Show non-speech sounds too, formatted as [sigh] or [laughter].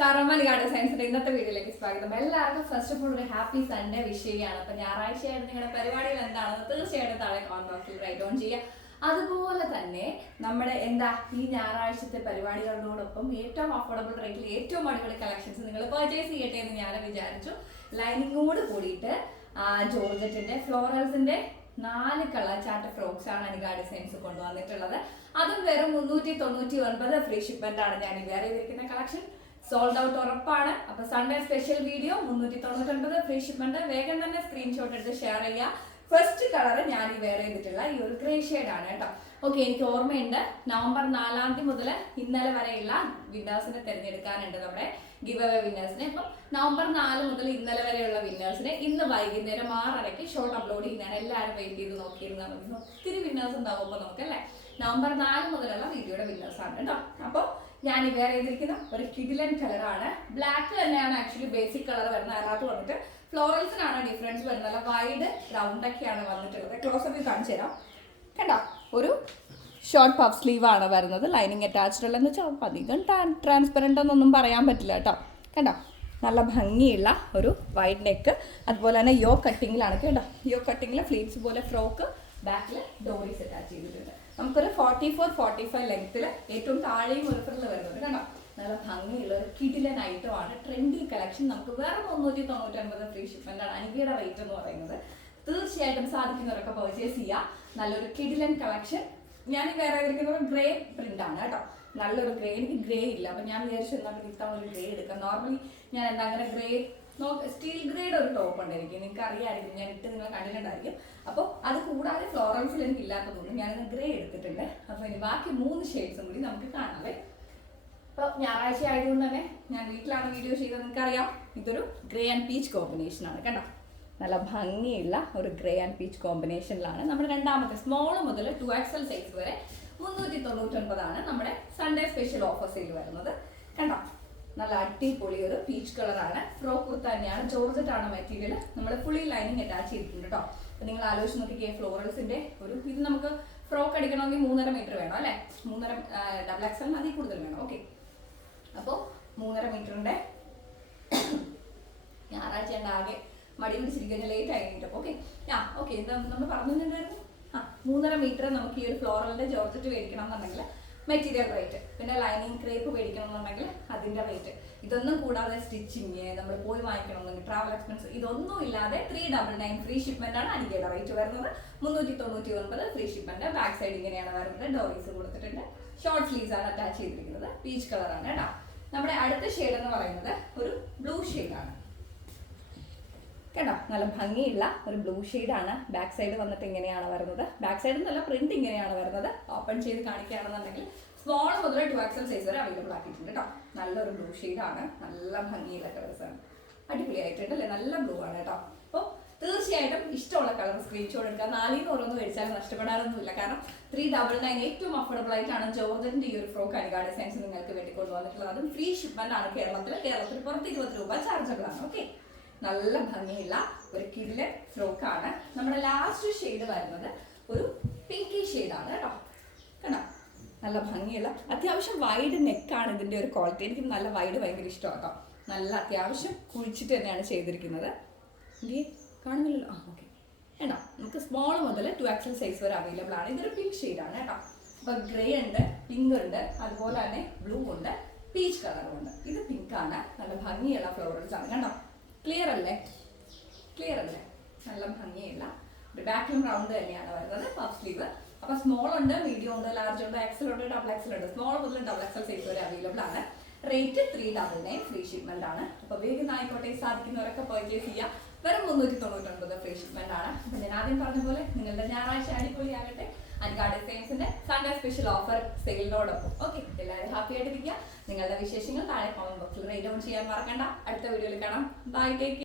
നമസ്കാരം മലയാള സയൻസിന്റെ ഇന്നത്തെ വീഡിയോയിലേക്ക് സ്വാഗതം. എല്ലാവർക്കും ഫസ്റ്റ് ഓഫ് ഓൾ ഒരു ഹാപ്പി സൺഡേ വിഷ് ചെയ്യുകയാണ്. അപ്പൊ ഞായറാഴ്ചയായിട്ട് നിങ്ങളുടെ പരിപാടികൾ എന്താണെന്ന് തീർച്ചയായിട്ടും താഴെ കമന്റ് ബോക്സിൽ റൈറ്റ് ഓൺ ചെയ്യുക. അതുപോലെ തന്നെ നമ്മുടെ എന്താ ഈ ഞായറാഴ്ചത്തെ പരിപാടികളോടൊപ്പം ഏറ്റവും അഫോർഡബിൾ റേറ്റിൽ ഏറ്റവും അടിപൊളി കളക്ഷൻസ് നിങ്ങൾ പർച്ചേസ് ചെയ്യട്ടെ എന്ന് ഞാൻ വിചാരിച്ചു. ലൈനിങ്ങോട് കൂടിയിട്ട് ജോർജറ്റിന്റെ ഫ്ലോറൽസിന്റെ നാല് കളർ ചാർട്ട് ഫ്രോക്സ് ആണ് അനിക ഡിസൈൻസ് കൊണ്ടുവന്നിട്ടുള്ളത്. അതും വെറും മുന്നൂറ്റി തൊണ്ണൂറ്റി ഒൻപത് ഫ്രീ ഷിപ്മെന്റ് ആണ് ഞാൻ വേറെ ചെയ്തിരിക്കുന്ന കളക്ഷൻ സോൾഡ് ഔട്ട് ഉറപ്പാണ്. അപ്പൊ സൺഡേ സ്പെഷ്യൽ വീഡിയോ മുന്നൂറ്റി തൊണ്ണൂറ്റൊൻപത് ഫ്രീ ഷിപ്മെന്റ് വേഗം തന്നെ സ്ക്രീൻഷോട്ട് എടുത്ത് ഷെയർ ചെയ്യുക. ഫസ്റ്റ് കളർ ഞാൻ ഈ വെയർ ചെയ്തിട്ടുള്ള ഈ ഒരു ഗ്രേ ആണ് കേട്ടോ. ഓക്കെ എനിക്ക് ഓർമ്മയുണ്ട്. നവംബർ നാലാം തീയതി മുതൽ ഇന്നലെ വരെയുള്ള വിന്നേഴ്സിനെ തിരഞ്ഞെടുക്കാനുണ്ട് നമ്മുടെ ഗിവ് അവേ വിന്നേഴ്സിനെ അപ്പം നവംബർ നാല് മുതൽ ഇന്നലെ വരെയുള്ള വിന്നേഴ്സിനെ ഇന്ന് വൈകുന്നേരം ആറരയ്ക്ക് ഷോർട്ട് അപ്ലോഡ് ചെയ്യുന്നതാണ്. എല്ലാവരും വെയിറ്റ് ചെയ്ത് നോക്കിയിരുന്നാൽ ഒത്തിരി വിന്നേഴ്സ് ഉണ്ടാവുമ്പോൾ നമുക്ക് അല്ലേ നവംബർ നാല് മുതലുള്ള വീഡിയോയുടെ വിന്നേഴ്സ് ആണ് കേട്ടോ. അപ്പോൾ ഞാൻ ഈ വേറെ ചെയ്തിരിക്കുന്ന ഒരു കിഡിലൻ കളറാണ്. ബ്ലാക്ക് തന്നെയാണ് ആക്ച്വലി ബേസിക് കളർ വരുന്നത്. അതിനകത്ത് വന്നിട്ട് ഫ്ലോറൽസിനാണ് ഡിഫറൻസ് വരുന്നത്. അല്ല വൈഡ് റൗണ്ട് ഒക്കെയാണ് വന്നിട്ടുള്ളത്. ക്ലോസ് അപ്പ് കാണിച്ചു തരാം. കണ്ടോ? ഒരു ഷോർട്ട് പഫ് സ്ലീവ് ആണ് വരുന്നത്. ലൈനിങ് അറ്റാച്ച്ഡ് ഉള്ളതെന്ന് വെച്ചാൽ അധികം ട്രാൻസ്പെറന്റ് എന്നൊന്നും പറയാൻ പറ്റില്ല കേട്ടോ. കണ്ടോ? നല്ല ഭംഗിയുള്ള ഒരു വൈഡ് നെക്ക് അതുപോലെ തന്നെ യോ കട്ടിങ്ങിലാണ് കേട്ടോ യോ കട്ടിങ്ങിൽ ഫ്ലീറ്റ്സ് പോലെ ഫ്രോക്ക് ബാക്കിൽ ഡോറീസ് അറ്റാച്ച് ചെയ്തിട്ടുണ്ട്. നമുക്കൊരു ഫോർട്ടി ഫോർ ഫോർട്ടി ഫൈവ് ലെങ്ത്തിൽ ഏറ്റവും താഴെയും ഒരു വരുന്നത് കണ്ടോ? നല്ല ഭംഗിയുള്ള ഒരു കിടിലൻ ഐറ്റം ആണ്. ട്രെൻഡി കളക്ഷൻ നമുക്ക് വേറെ മുന്നൂറ്റി തൊണ്ണൂറ്റി ഒൻപത് ഫ്രീ ഷിപ്മെന്റ് ആണ്. അനികയുടെ റേറ്റ് എന്ന് പറയുന്നത്. തീർച്ചയായിട്ടും സാധിക്കുന്നവരൊക്കെ പർച്ചേസ് ചെയ്യുക നല്ലൊരു കിടിലൻ കളക്ഷൻ ഞാൻ വേറെ എടുക്കുന്ന ഒരു ഗ്രേ പ്രിന്റ് ആണ് കേട്ടോ. നല്ലൊരു ഗ്രേ എനിക്ക് ഗ്രേ ഇല്ല. അപ്പൊ ഞാൻ വിചാരിച്ചു എന്നാൽ ഇത്തവണ ഒരു ഗ്രേ എടുക്കാം. നോർമലി ഞാൻ എന്താ അങ്ങനെ ഗ്രേ സ്റ്റീൽ ഗ്രേഡ് ഒരു ടോപ്പ് ഉണ്ടായിരിക്കും നിങ്ങൾക്ക് അറിയായിരിക്കും ഞാൻ ഇട്ട് നിങ്ങൾ കണ്ടിട്ടുണ്ടായിരിക്കും. അപ്പോൾ അത് കൂടാതെ ഫ്ലോറൻസിൽ എനിക്ക് ഇല്ലാത്തതുകൊണ്ട് ഞാൻ ഗ്രേ എടുത്തിട്ടുണ്ട്. അപ്പോൾ ഇനി ബാക്കി മൂന്ന് ഷെയ്ഡ്സും കൂടി നമുക്ക് കാണാവേ അപ്പോൾ ഞായറാഴ്ച ആയതുകൊണ്ട് തന്നെ ഞാൻ വീട്ടിലാണ് വീഡിയോ ചെയ്തത് നിങ്ങൾക്കറിയാം ഇതൊരു ഗ്രേ ആൻഡ് പീച്ച് കോമ്പിനേഷൻ ആണ് കേട്ടോ നല്ല ഭംഗിയുള്ള ഒരു ഗ്രേ ആൻഡ് പീച്ച് കോമ്പിനേഷനിലാണ് നമ്മുടെ രണ്ടാമത്തെ സ്മോൾ മുതൽ ടു എക്സൽ സൈസ് വരെ മുന്നൂറ്റി തൊണ്ണൂറ്റൊൻപതാണ് നമ്മുടെ സൺഡേ സ്പെഷ്യൽ ഓഫർ സെയിൽ വരുന്നത്. കണ്ടോ? നല്ല അടിപൊളി ഒരു പീച്ച് കളറാണ് ഫ്രോക്ക് കുർത്ത തന്നെയാണ്. ജോർജറ്റ് ആണ് മെറ്റീരിയൽ നമ്മൾ ഫുള്ളി ലൈനിങ് അറ്റാച്ച് ചെയ്തിട്ടുണ്ട് കേട്ടോ അപ്പോൾ നിങ്ങൾ ആലോചിച്ച് നോക്കിക്കേ ഫ്ലോറൽസിന്റെ ഒരു ഇത് നമുക്ക് ഫ്രോക്ക് അടിക്കണമെങ്കിൽ മൂന്നര മീറ്റർ വേണം അല്ലേ? മൂന്നര ഡബിൾ എക്സൽ അതിൽ കൂടുതൽ വേണം. ഓക്കെ അപ്പോൾ മൂന്നര മീറ്ററിന്റെ [coughs] ഞായറാഴ്ച ഉണ്ട് ആകെ മടി പിടിച്ചിരിക്കുന്ന ലേറ്റ് ആയിട്ട് ഓക്കെ ആ ഓക്കെ നമ്മൾ പറഞ്ഞിട്ടുണ്ടായിരുന്നു ആ മൂന്നര മീറ്റർ നമുക്ക് ഈ ഒരു ഫ്ലോറലിന്റെ ജോർജറ്റ് മേടിക്കണം എന്നുണ്ടെങ്കിൽ മെറ്റീരിയൽ റേറ്റ് പിന്നെ ലൈനിങ് ക്രേപ്പ് മേടിക്കണം എന്നുണ്ടെങ്കിൽ അതിന്റെ റേറ്റ് ഇതൊന്നും കൂടാതെ സ്റ്റിച്ചിങ് നമ്മൾ പോയി വാങ്ങിക്കണമെന്നുണ്ടെങ്കിൽ ട്രാവൽ എക്സ്പെൻസ് ഇതൊന്നും ഇല്ലാതെ three double nine free shipment ആണ് അനിക്കയുടെ റേറ്റ് വരുന്നത്. മുന്നൂറ്റി തൊണ്ണൂറ്റി ഒൻപത് ഫ്രീ ഷിപ്മെന്റ് ബാക്ക് സൈഡ് ഇങ്ങനെയാണ് വരുന്നത്. ഡോറീസ് കൊടുത്തിട്ടുണ്ട്. ഷോർട്ട് സ്ലീവ്സ് ആണ് അറ്റാച്ച് ചെയ്തിരിക്കുന്നത്. പീച്ച് കളറാണ് കേട്ടോ. നമ്മുടെ അടുത്ത ഷെയ്ഡ് എന്ന് പറയുന്നത് ഒരു ബ്ലൂ ആണ്. കേട്ടോ നല്ല ഭംഗിയുള്ള ഒരു ബ്ലൂ ആണ്. ബാക്ക് സൈഡ് വന്നിട്ട് ഇങ്ങനെയാണ് വരുന്നത്. ബാക്ക് സൈഡ് നല്ല പ്രിന്റ് ഇങ്ങനെയാണ് വരുന്നത്. ഓപ്പൺ ചെയ്ത് കാണിക്കുകയാണെന്നുണ്ടെങ്കിൽ സ്മോൾ മുതൽ ടു എക്സൽ സൈസ് വരെ അവൈലബിൾ ആക്കിയിട്ടുണ്ട് കേട്ടോ നല്ലൊരു ബ്ലൂ ആണ്. നല്ല ഭംഗിയുള്ള കളേഴ്സാണ് അടിപൊളിയായിട്ടുണ്ട് അല്ലേ നല്ല ബ്ലൂ ആണ് കേട്ടോ അപ്പോൾ തീർച്ചയായിട്ടും ഇഷ്ടമുള്ള കളർ സ്ക്രീൻഷോട്ട് എടുക്കുക. നാലിന്ന് ഓരോന്ന് മേടിച്ചാലും നഷ്ടപ്പെടാറൊന്നുമില്ല. കാരണം ത്രീ ഡബിൾ നയൻ ഏറ്റവും അഫോർഡബിൾ ആയിട്ടാണ് ജോർജറിന്റെ ഈ ഒരു ഫ്രോക്ക് അനികാ ഡിസൈൻസ് നിങ്ങൾക്ക് വേണ്ടി കൊണ്ടുവന്നിട്ടുള്ളത് അതും ഫ്രീ ഷിപ്മെന്റ് ആണ് കേരളത്തിൽ കേരളത്തിൽ പുറത്ത് ഇരുപത് രൂപ ചാർജബിൾ ആണ്. ഓക്കെ നല്ല ഭംഗിയുള്ള ഒരു കില്ല ഫ്രോക്കാണ്. നമ്മുടെ ലാസ്റ്റ് ഷെയ്ഡ് വരുന്നത് ഒരു പിങ്കി ആണ് കേട്ടോ. കണ്ടോ? നല്ല ഭംഗിയുള്ള അത്യാവശ്യം വൈഡ് നെക്കാണ് ഇതിന്റെ ഒരു ക്വാളിറ്റി എനിക്ക് നല്ല വൈഡ് ഭയങ്കര ഇഷ്ടമാണ് കേട്ടോ. നല്ല അത്യാവശ്യം കുഴിച്ചിട്ട് തന്നെയാണ് ചെയ്തിരിക്കുന്നത്. കാണുന്നില്ലല്ലോ? ആ ഓക്കെ കേട്ടോ നമുക്ക് സ്മോൾ മുതൽ ടു ആക്സൽ സൈസ് വരെ അവൈലബിൾ ആണ്. ഇതൊരു പിങ്ക് ആണ് കേട്ടോ. അപ്പൊ ഗ്രേ ഉണ്ട് പിങ്ക് ഉണ്ട് അതുപോലെ തന്നെ ബ്ലൂ ഉണ്ട് പീച്ച് കളറും ഉണ്ട്. ഇത് പിങ്ക് ആണ്. നല്ല ഭംഗിയുള്ള ഫ്ലോറൽസ് ആണ്. കണ്ടോ? ക്ലിയർ അല്ലേ? ക്ലിയർ അല്ലേ? നല്ല ഭംഗിയുള്ള ഒരു ബാക്കിലും റൗണ്ട് തന്നെയാണ് വരുന്നത് പഫ് സ്ലീവ് അപ്പൊ സ്മോൾ ഉണ്ട് മീഡിയം ഉണ്ട് ലാർജ് ഉണ്ട് എക്സൽ ഉണ്ട് ഡബിൾ എക്സൽ ഉണ്ട് സ്മോൾ മുതൽ ഡബിൾ എക്സൽ സൈസ് വരെ അവൈലബിൾ ആണ്. Rate three double nine free shipment ആണ്. അപ്പൊ വേഗം ആയിക്കോട്ടെ സാധിക്കുന്നവരൊക്കെ പർച്ചേസ് ചെയ്യാം. വെറും മുന്നൂറ്റി തൊണ്ണൂറ്റൊൻപത് ഫ്രീ ഷിപ്മെന്റ് ആണ്. അപ്പൊ ഞാൻ ആദ്യം പറഞ്ഞ പോലെ നിങ്ങളുടെ ഞായറാഴ്ച അടിപൊളിയാകട്ടെ. അൻകാ ഡിസൈൻസിന്റെ സൺഡേ സ്പെഷ്യൽ ഓഫർ സെയിലിനോടൊപ്പം ഓക്കെ എല്ലാവരും ഹാപ്പി ആയിട്ടിരിക്കുക. നിങ്ങളുടെ വിശേഷങ്ങൾ താഴെ കോമൺ ബോക്സിൽ റേറ്റ് ഓൺ ചെയ്യാൻ മറക്കണ്ട. അടുത്ത വീഡിയോയിൽ കാണാം. Bye take